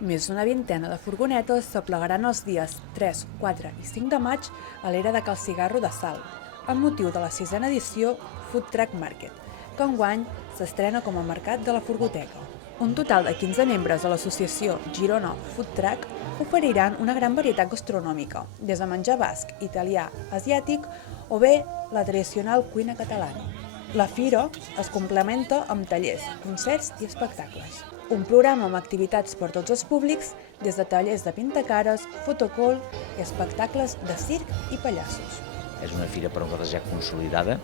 Més d'una vintena de furgonetes s'aplegaran els dies 3, 4 i 5 de maig a l'era de Cal Cigarro de Salt, amb motiu de la 6a edició Food Truck Market, que enguany s'estrena com a mercat de la furgoteca. Un total de 15 membres de l'associació Girona Food Truck oferiran una gran varietat gastronòmica, des de menjar basc, italià, asiàtic o bé la tradicional cuina catalana. La fira es complementa amb tallers, concerts i espectacles. Un programa amb activitats per tots els públics, des de tallers de pintacares, fotocall i espectacles de circ i pallassos. És una fira per nosaltres ja consolidada,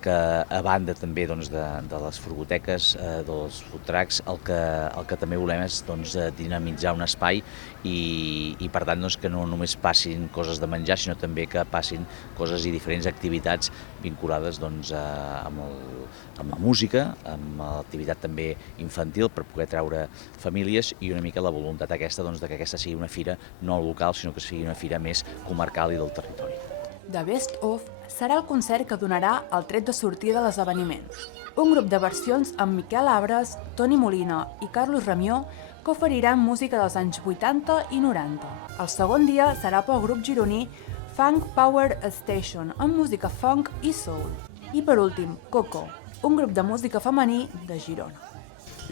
que a banda també de les furgoteques, dels food trucks, el que també volem és dinamitzar un espai i per tant que no només passin coses de menjar, sinó també que passin coses i diferents activitats vinculades amb la música, amb l'activitat també infantil per poder treure famílies i una mica la voluntat aquesta que aquesta sigui una fira no local, sinó que sigui una fira més comarcal i del territori. The Best Of serà el concert que donarà el tret de sortida de l'esdeveniment. Un grup de versions amb Miquel Abres, Toni Molina i Carlos Ramió que oferiran música dels anys 80 i 90. El segon dia serà pel grup gironí Funk Power Station amb música funk i soul. I per últim, Coco, un grup de música femení de Girona.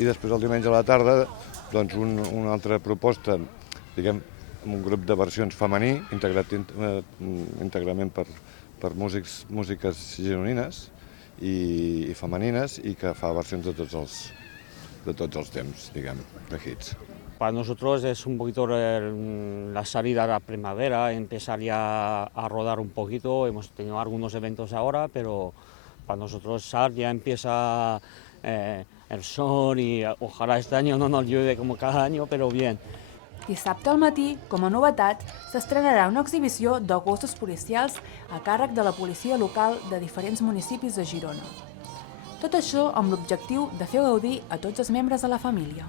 I després el diumenge a la tarda una altra proposta, diguem, amb un grup de versions femení, integrat íntegrament per músiques gironines i femenines i que fa versions de tots els temps, diguem, de hits. Para nosotros es un poquito la salida a la primavera, empezar ya a rodar un poquito, hemos tenido algunos eventos ahora, pero para nosotros ya empieza el sol y ojalá este año no nos llueve como cada año, pero bien. Dissabte al matí, com a novetat, s'estrenarà una exhibició de gossos policials a càrrec de la policia local de diferents municipis de Girona. Tot això amb l'objectiu de fer gaudir a tots els membres de la família.